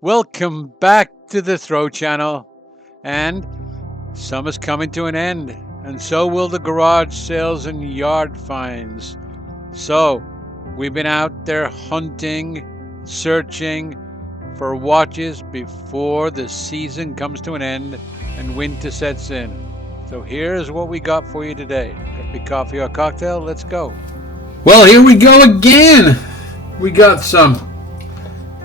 Welcome back to the Throw Channel. And summer's coming to an end, and so will the garage sales and yard finds. So, we've been out there hunting, searching for watches before the season comes to an end and winter sets in. So here's what we got for you today. Could be coffee or cocktail, let's go. Well, here we go again. We got some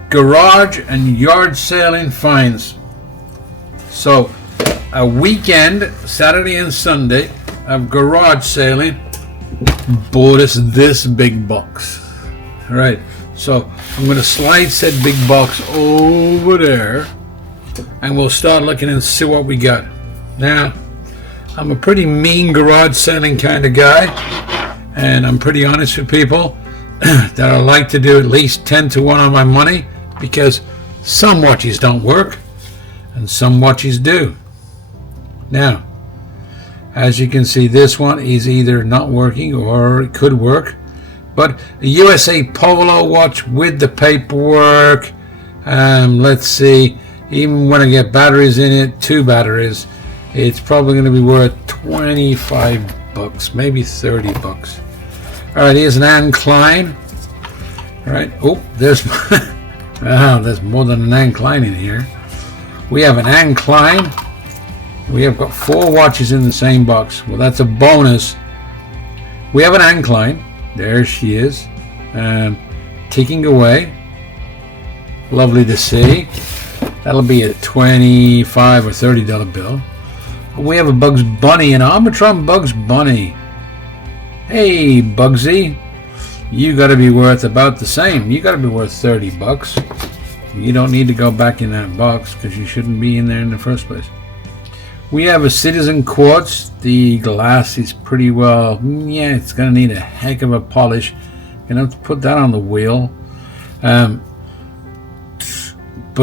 garage and yard sailing finds. So, a weekend, Saturday and Sunday, of garage sailing bought us this big box. All right, so I'm going to slide said big box over there, and we'll start looking and see what we got. Now, I'm a pretty mean garage sailing kind of guy, and I'm pretty honest with people that I like to do at least 10 to 1 on my money, because some watches don't work and some watches do. Now, as you can see, this one is either not working or it could work, but a USA Polo watch with the paperwork. Let's see, even when I get batteries in it, 2 batteries, it's probably going to be worth 25 bucks, maybe 30 bucks. All right, here's an Anne Klein. All right, oh, there's wow, there's more than an Anne Klein in here. We have an Anne Klein. We have got 4 watches in the same box. Well, that's a bonus. We have an Anne Klein. There she is, ticking away. Lovely to see. That'll be a $25 or $30 bill. We have a Bugs Bunny, an Armatron Bugs Bunny. Hey, Bugsy, you got to be worth about the same. You got to be worth 30 bucks. You don't need to go back in that box because you shouldn't be in there in the first place. We have a Citizen Quartz. The glass is pretty well, yeah, it's going to need a heck of a polish. Going to have to put that on the wheel. But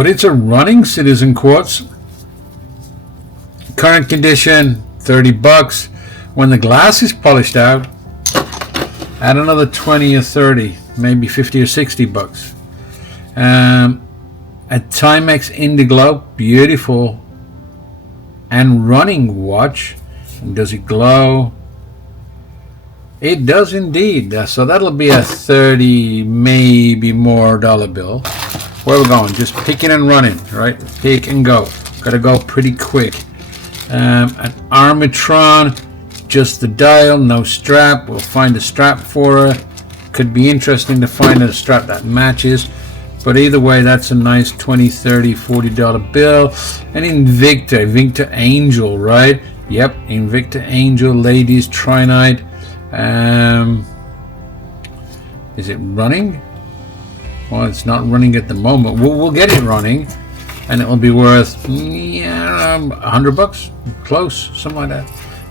it's a running Citizen Quartz. Current condition, 30 bucks. When the glass is polished out, add another 20 or 30, maybe 50 or 60 bucks. A Timex Indiglo, beautiful and running watch. And does it glow? It does indeed. So that'll be a 30, maybe more dollar bill. Where are we going? Just picking and running, right? Pick and go. Got to go pretty quick. An Armatron, just the dial, no strap. We'll find a strap for her. Could be interesting to find a strap that matches. But either way, that's a nice $20, $30, $40 bill. An Invicta Angel, right? Yep, Invicta Angel, ladies, Trinite. Is it running? Well, it's not running at the moment. We'll get it running, and it will be worth, yeah, 100 bucks, close, something like that.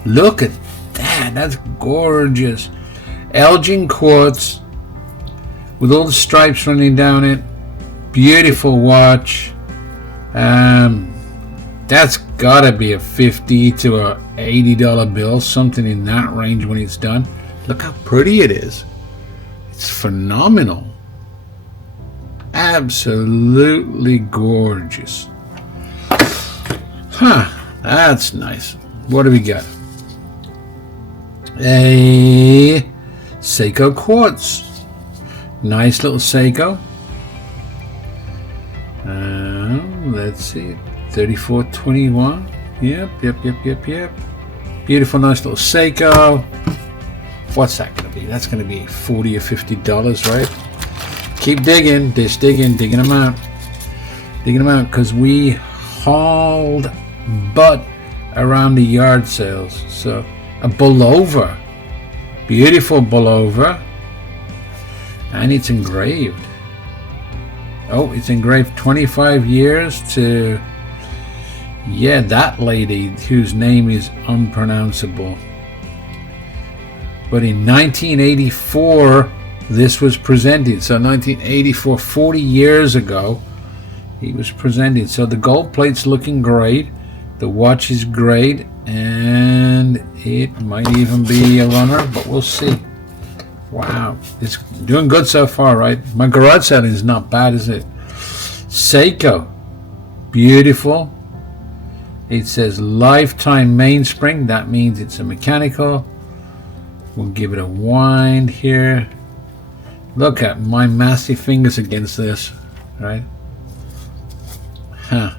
Look at that, that's gorgeous. Elgin Quartz with all the stripes running down it. Beautiful watch. That's gotta be a $50 to a $80 bill, something in that range when it's done. Look how pretty it is. It's phenomenal. Absolutely gorgeous. That's nice. What do we got? A Seiko Quartz. Nice little Seiko. Let's see, 3421. Yep. Beautiful, nice little Seiko. What's that going to be? That's going to be $40 or $50, right? Keep digging, digging them out. Because we hauled butt around the yard sales. So, a Bulova. Beautiful Bulova. And it's engraved. Oh, it's engraved 25 years to, yeah, that lady whose name is unpronounceable. But in 1984, this was presented. So 1984, 40 years ago, he was presented. So the gold plate's looking great. The watch is great. And it might even be a runner, but we'll see. Wow, it's doing good so far, right? My garage selling is not bad, is it? Seiko, beautiful. It says lifetime mainspring. That means it's a mechanical. We'll give it a wind here. Look at my massive fingers against this, right? Huh.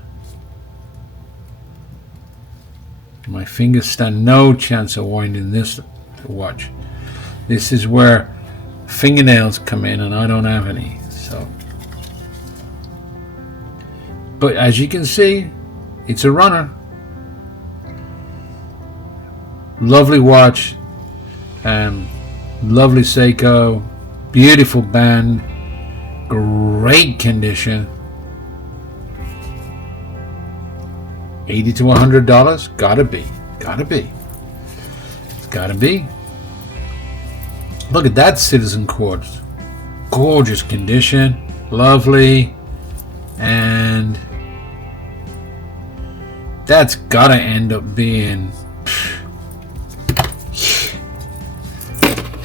My fingers stand no chance of winding this watch. This is where fingernails come in, and I don't have any. So, but as you can see, it's a runner. Lovely watch, lovely Seiko, beautiful band, great condition. $80 to $100, gotta be. It's gotta be. Look at that citizen quartz, gorgeous condition, lovely, and that's gotta end up being,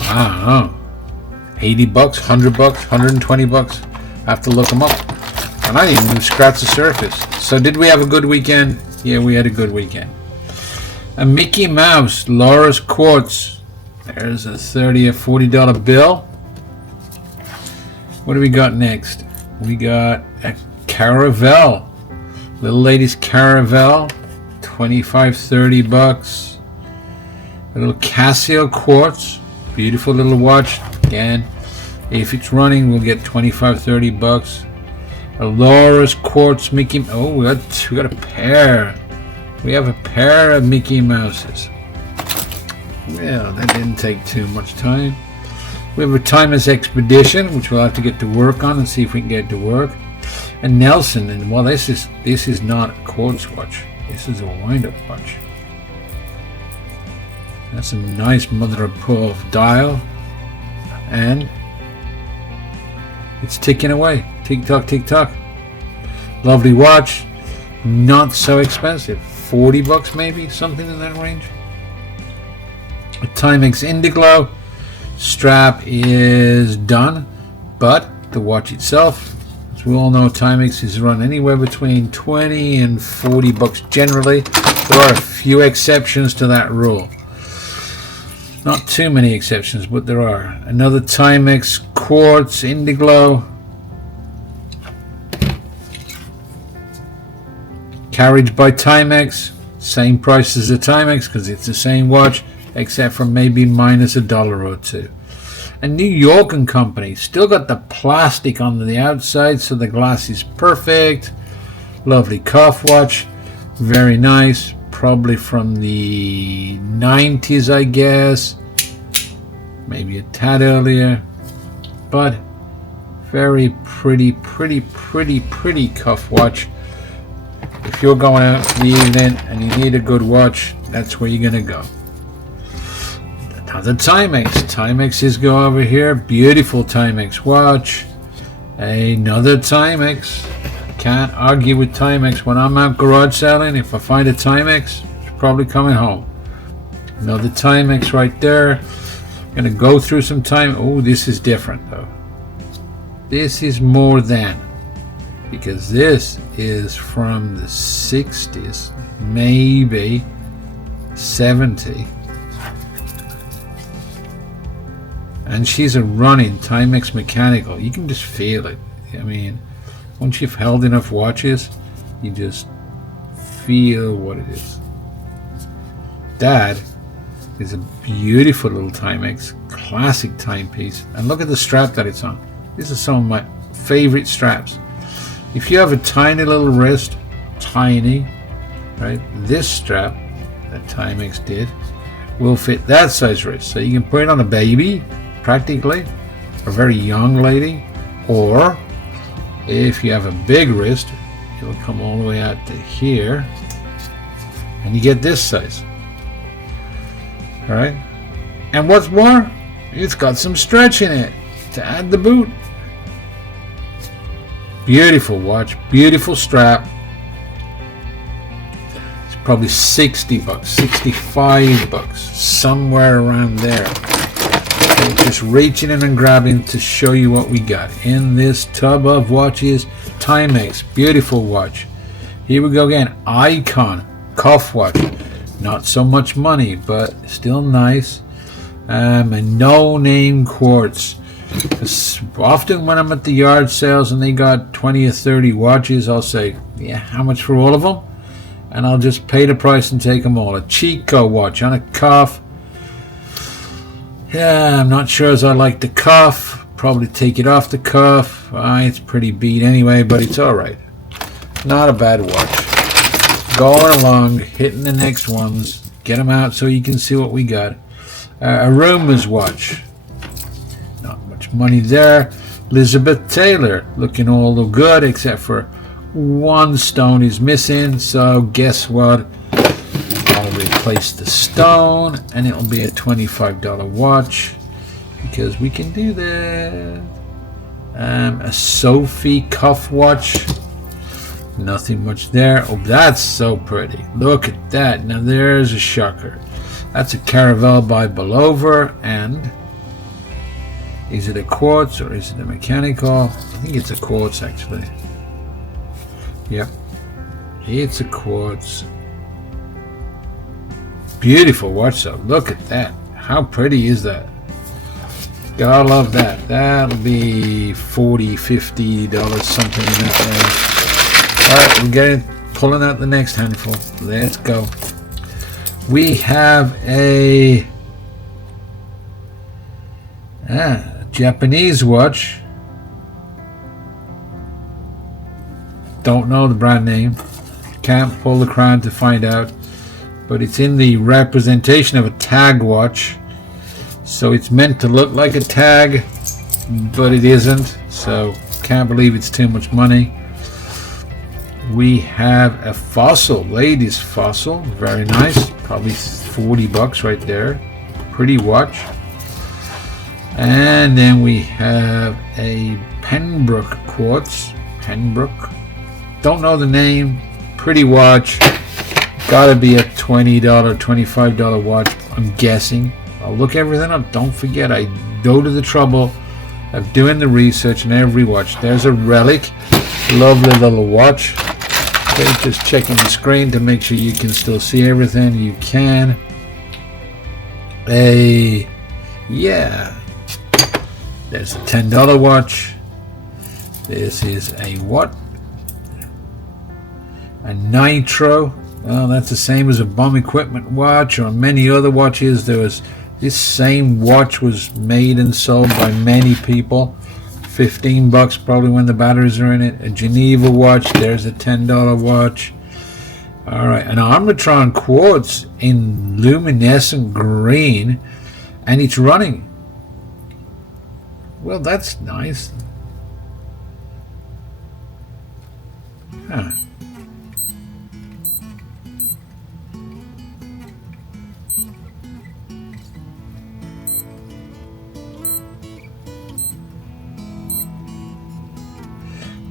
I don't know, $80, $100, $120. I have to look them up. And I didn't even scratch the surface. So did we have a good weekend? Yeah, we had a good weekend. A Mickey Mouse, Laura's Quartz. There's a $30 or $40 bill. What do we got next? We got a Caravel. Little lady's Caravel. $25-$30. A little Casio Quartz. Beautiful little watch. Again, if it's running, we'll get $25-$30. A Laura's Quartz Mickey. Oh, we got a pair. We have a pair of Mickey Mouses. Well, that didn't take too much time. We have a Timex Expedition, which we'll have to get to work on and see if we can get it to work. And Nelson, and well, this is not a quartz watch. This is a wind-up watch. That's a nice mother of pearl dial, and it's ticking away. Tick tock, tick tock. Lovely watch, not so expensive. $40 maybe, something in that range. A Timex Indiglo. Strap is done, but the watch itself, as we all know, Timex is run anywhere between $20 and $40 generally. There are a few exceptions to that rule. Not too many exceptions, but there are. Another Timex Quartz Indiglo. Carriage by Timex. Same price as the Timex because it's the same watch, except for maybe minus $1 or $2. And New York and Company. Still got the plastic on the outside, so the glass is perfect. Lovely cuff watch. Very nice. Probably from the 90s, I guess. Maybe a tad earlier. But very pretty cuff watch. If you're going out for the evening and you need a good watch, that's where you're going to go. Another Timex. Timexes go over here. Beautiful Timex watch. Another Timex. Can't argue with Timex. When I'm out garage selling, if I find a Timex, it's probably coming home. Another Timex right there. Gonna go through some time. Oh, this is different though. This is more than, because this is from the 60s, maybe 70. And she's a running Timex mechanical. You can just feel it. I mean, once you've held enough watches, you just feel what it is. That is a beautiful little Timex, classic timepiece. And look at the strap that it's on. This is some of my favorite straps. If you have a tiny little wrist, tiny, right? This strap that Timex did will fit that size wrist. So you can put it on a baby, practically, a very young lady, or if you have a big wrist, it'll come all the way out to here, and you get this size. All right, and what's more, it's got some stretch in it to add the boot. Beautiful watch, beautiful strap. It's probably $60, $65, somewhere around there. Just reaching in and grabbing to show you what we got in this tub of watches. Timex, beautiful watch. Here we go again. Icon cuff watch. Not so much money, but still nice. A no-name quartz. Often when I'm at the yard sales and they got 20 or 30 watches, I'll say, yeah, how much for all of them? And I'll just pay the price and take them all. A Chico watch on a cuff. Yeah, I'm not sure as I like the cuff. Probably take it off the cuff. It's pretty beat anyway, but it's alright. Not a bad watch. Going along, hitting the next ones. Get them out so you can see what we got. A Roomba's watch. Not much money there. Elizabeth Taylor, looking all good except for one stone is missing. So guess what? I'll replace the stone and it'll be a $25 watch because we can do that. A Sophie cuff watch. Nothing much there. Oh, that's so pretty. Look at that. Now there's a shocker. That's a Caravel by Bellover, and is it a quartz or is it a mechanical? I think it's a quartz actually. Yep, it's a quartz. Beautiful watch though. Look at that. How pretty is that? Gotta love that. That'll be $40, $50 something in that range. Alright, we're getting pulling out the next handful. Let's go. We have a Japanese watch. Don't know the brand name. Can't pull the crown to find out. But it's in the representation of a tag watch. So it's meant to look like a tag, but it isn't. So can't believe it's too much money. We have a Fossil, ladies Fossil, very nice, probably $40 right there, pretty watch. And then we have a Pembroke quartz, Pembroke, don't know the name, pretty watch, gotta be a $20, $25 watch, I'm guessing. I'll look everything up, don't forget I go to the trouble of doing the research in every watch. There's a relic, lovely little watch. Okay, just checking the screen to make sure you can still see everything. You can. Yeah. There's a $10 watch. This is a what? A Nitro. Well, that's the same as a bomb equipment watch or many other watches. This same watch was made and sold by many people. $15 probably when the batteries are in it. A Geneva watch, there's a $10 watch. Alright, an Armatron quartz in luminescent green, and it's running. Well, that's nice. Huh.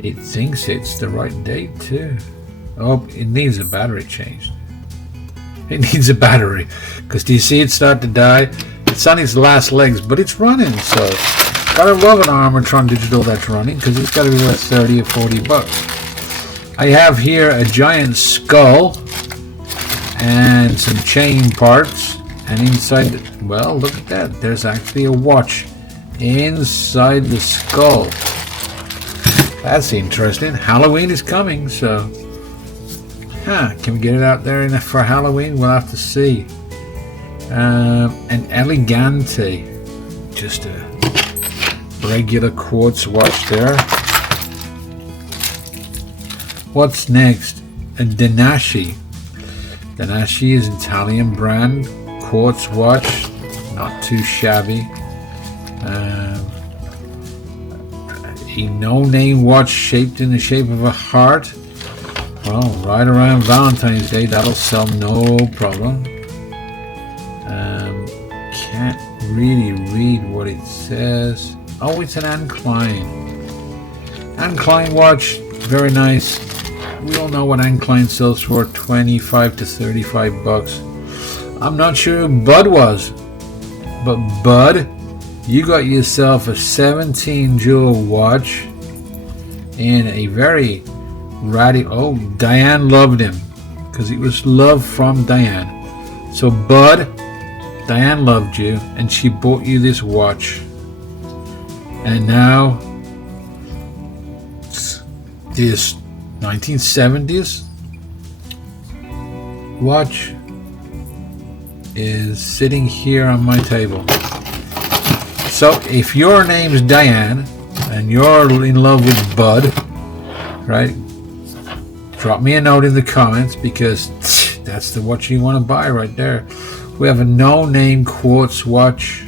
It thinks it's the right date too. Oh, it needs a battery changed. It needs a battery. Because do you see it start to die? It's on its last legs, but it's running. So, gotta love an Armatron digital that's running because it's gotta be worth 30 or $40. I have here a giant skull and some chain parts. And inside, well, look at that. There's actually a watch inside the skull. That's interesting. Halloween is coming, so can we get it out there for Halloween? We'll have to see. An Elegante, just a regular quartz watch there. What's next? A Danashi. Danashi is an Italian brand quartz watch, not too shabby. A no-name watch shaped in the shape of a heart. Well, right around Valentine's Day, that'll sell no problem. Can't really read what it says. Oh, it's an Anne Klein. Anne Klein watch, very nice. We all know what Anne Klein sells for, $25 to $35. I'm not sure who Bud was, but Bud You got yourself a 17 jewel watch in a very radical. Oh, Diane loved him because it was love from Diane. So Bud, Diane loved you and she bought you this watch. And now this 1970s watch is sitting here on my table. So if your name's Diane and you're in love with Bud, right, drop me a note in the comments because that's the watch you want to buy right there. We have a no-name quartz watch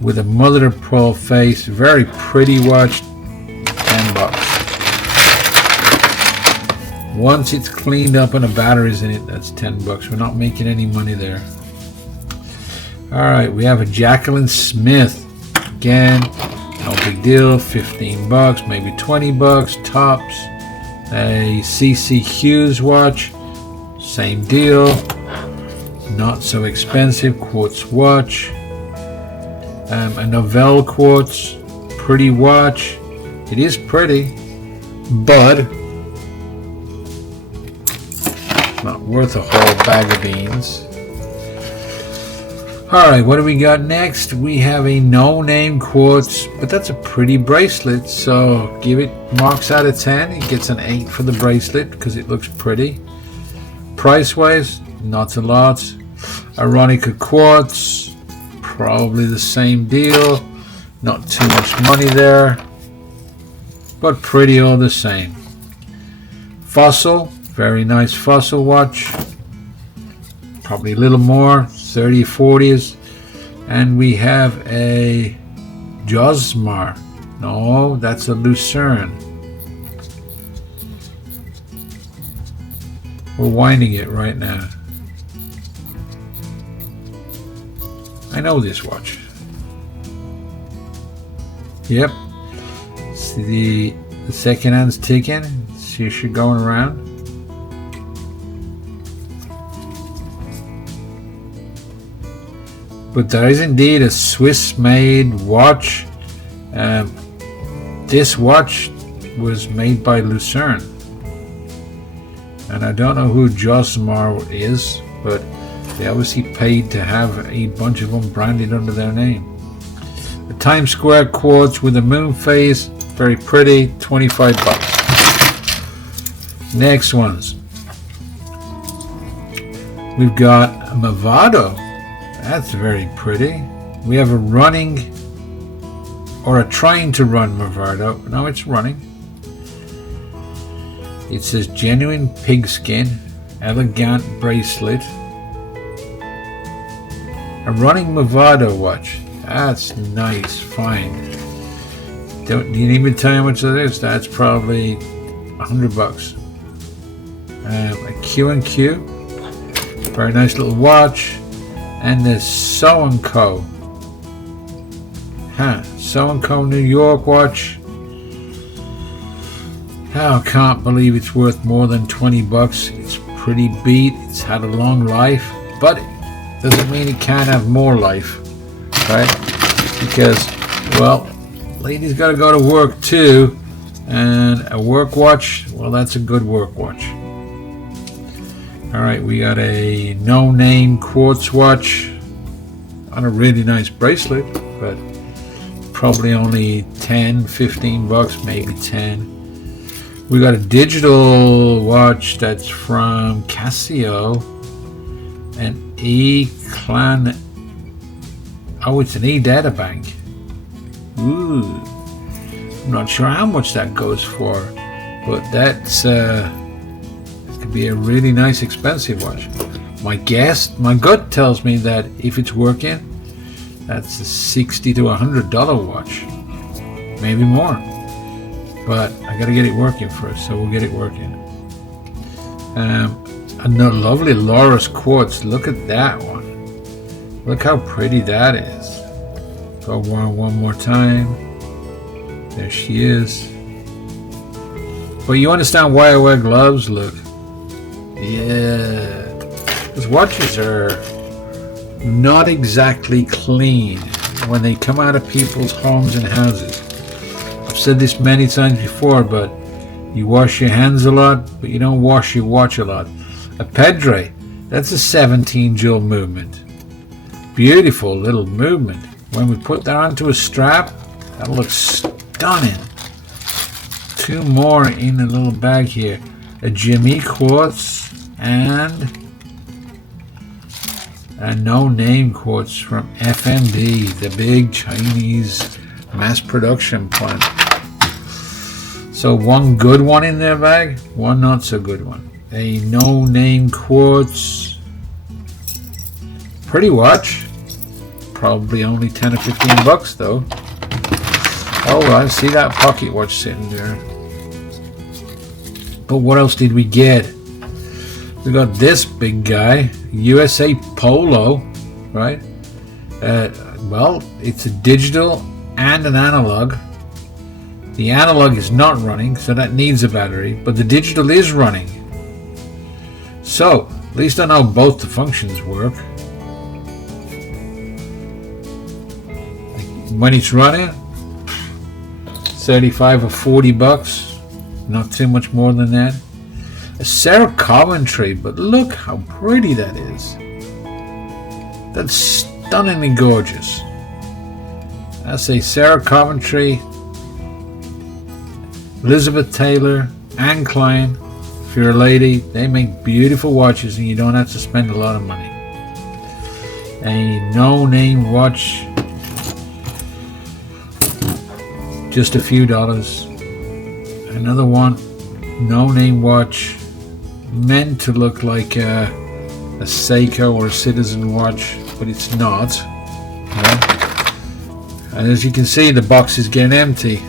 with a mother of pearl face, very pretty watch, $10. Once it's cleaned up and the batteries in it, that's $10. We're not making any money there. Alright, we have a Jacqueline Smith. Again, no big deal, $15, maybe $20 tops. A CC Hughes watch, same deal, not so expensive, quartz watch. A Revel quartz, pretty watch. It is pretty, but not worth a whole bag of beans. Alright, what do we got next? We have a no-name quartz, but that's a pretty bracelet, so give it marks out of 10. It gets an 8 for the bracelet because it looks pretty. Price-wise, not a lot. Aronica quartz, probably the same deal. Not too much money there, but pretty all the same. Fossil, very nice fossil watch. Probably a little more, 30, 40s. And we have a Josmar. No, that's a Lucerne. We're winding it right now. I know this watch. Yep. See the second hand's ticking. See if she's going around. But there is indeed a Swiss-made watch. This watch was made by Lucerne. And I don't know who Josmar is, but they obviously paid to have a bunch of them branded under their name. The Times Square quartz with a moon phase, very pretty, $25. Next ones. We've got a Movado. That's very pretty. We have a running or a trying to run Movado. No, it's running. It says genuine pigskin, elegant bracelet. A running Movado watch. That's nice, fine. Do you need me to tell you how much it is? That's probably $100. A Q&Q. Very nice little watch. And the So&Co. So&Co New York watch. I can't believe it's worth more than $20. It's pretty beat. It's had a long life, but it doesn't mean it can't have more life, right? Because, well, ladies got to go to work too, and a work watch, well, that's a good work watch. All right, we got a no-name quartz watch on a really nice bracelet, but probably only 10, 15 bucks, maybe 10. We got a digital watch that's from Casio, an E-Clan. Oh, it's an E-Databank. Ooh, I'm not sure how much that goes for, but that's could be a really nice expensive watch. My gut tells me that if it's working, that's a $60 to $100 watch, maybe more. But I gotta get it working first, so we'll get it working. Another lovely Loris quartz. Look at that one. Look how pretty that is. Go one more time. There she is. But you understand why I wear gloves? Look. Yeah. Those watches are not exactly clean. when they come out of people's homes and houses. I've said this many times before, but you wash your hands a lot, but you don't wash your watch a lot. A pedre, that's a 17 joule movement. Beautiful little movement. When we put that onto a strap, that looks stunning. Two more in a little bag here. A Jimmy quartz and a no-name quartz from FMD, the big Chinese mass production plant. So one good one in their bag, one not so good one. A no-name quartz. Pretty watch. Probably only 10 or 15 bucks though. Oh, I see that pocket watch sitting there. But what else did we get? We got this big guy, USA Polo, right? Well, it's a digital and an analog. The analog is not running, so that needs a battery, but the digital is running. So, at least I know both the functions work. When it's running, 35 or 40 bucks, not too much more than that. A Sarah Coventry, but look how pretty that is. That's stunningly gorgeous. I say Sarah Coventry, Elizabeth Taylor, Anne Klein. If you're a lady, they make beautiful watches and you don't have to spend a lot of money. A no-name watch, just a few dollars. Another one, no-name watch, meant to look like a Seiko or a Citizen watch, but it's not. Right? And as you can see, the box is getting empty.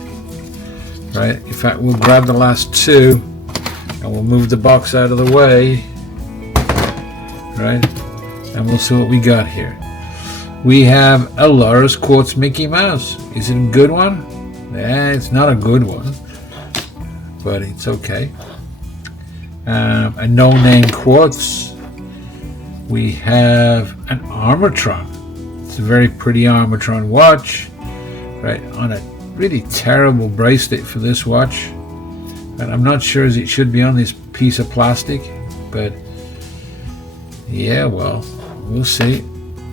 Right? In fact, we'll grab the last two and we'll move the box out of the way. Right? And we'll see what we got here. We have a Laura's Quartz Mickey Mouse. Is it a good one? It's not a good one, but it's okay. A no-name quartz. We have an Armatron. It's a very pretty Armatron watch, right, on a really terrible bracelet for this watch. And I'm not sure as it should be on this piece of plastic, but yeah, well, we'll see.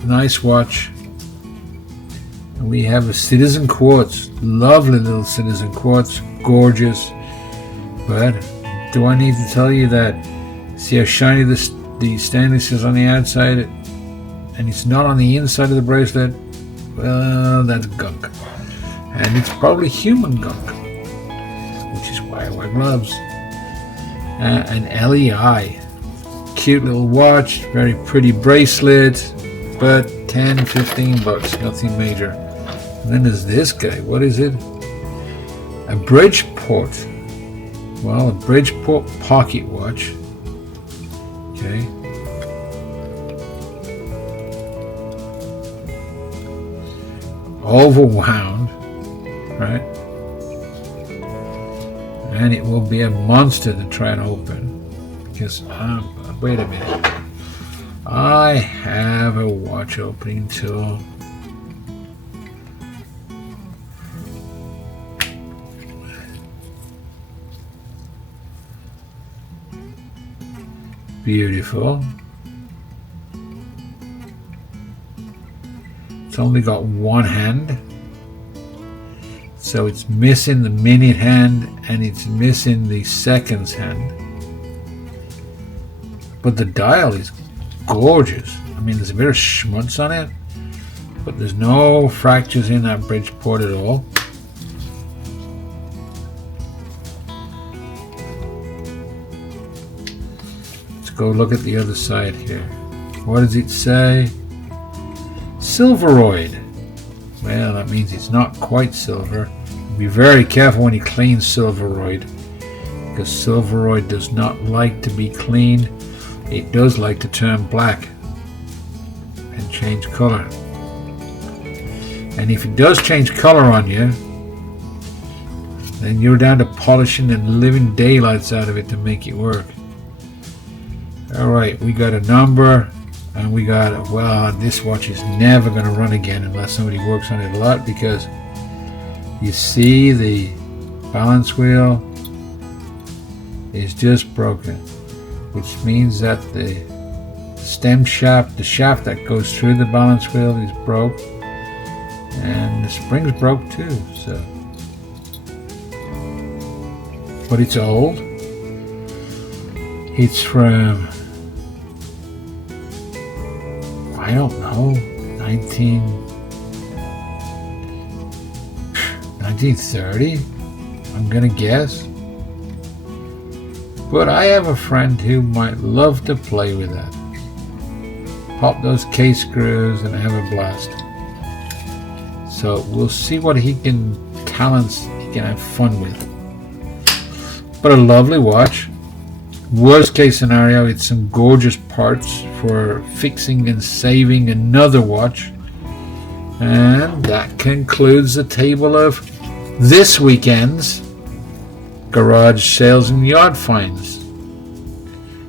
Nice watch. And we have a Citizen Quartz. Lovely little Citizen Quartz. Gorgeous. But do I need to tell you that? See how shiny the stainless is on the outside, and it's not on the inside of the bracelet? Well, that's gunk, and it's probably human gunk, which is why I wear gloves. An LEI, cute little watch, very pretty bracelet, but 10-15 bucks, nothing major. And then there's this guy. What is it? A Bridgeport. Well, a Bridgeport pocket watch. Okay. Overwound, right? And it will be a monster to try and open. Because, wait a minute. I have a watch opening tool. Beautiful. It's only got one hand, so it's missing the minute hand and it's missing the seconds hand. But the dial is gorgeous. I mean, there's a bit of schmutz on it, but there's no fractures in that Bridgeport at all. Go look at the other side here. What does it say? Silveroid. Well, that means it's not quite silver. Be very careful when you clean Silveroid, because Silveroid does not like to be cleaned. It does like to turn black and change color. And if it does change color on you, then you're down to polishing and living daylights out of it to make it work. Alright, we got a number And we got, well, this watch is never going to run again unless somebody works on it a lot, because you see the balance wheel is just broken, which means that the stem shaft, the shaft that goes through the balance wheel, is broke, and the spring's broke too. So, but it's old. It's from, I don't know, 1930, I'm gonna guess. But I have a friend who might love to play with that. Pop those case screws and have a blast. So we'll see what talents he can have fun with. But a lovely watch. Worst case scenario, it's some gorgeous parts for fixing and saving another watch. And that concludes the table of this weekend's garage sales and yard finds.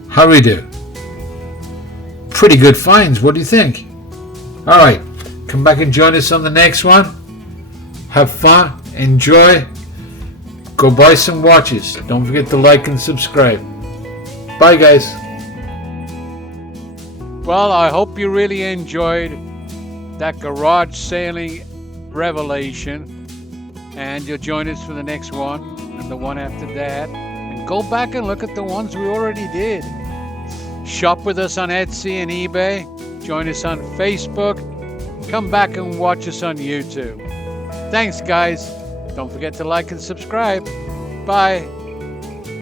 How do we do? Pretty good finds, what do you think? Alright, come back and join us on the next one. Have fun, enjoy, go buy some watches. Don't forget to like and subscribe. Bye guys. Well, I hope you really enjoyed that garage sailing revelation, and you'll join us for the next one and the one after that, and go back and look at the ones we already did. Shop with us on Etsy and eBay, join us on Facebook, come back and watch us on YouTube. Thanks guys, don't forget to like and subscribe. Bye.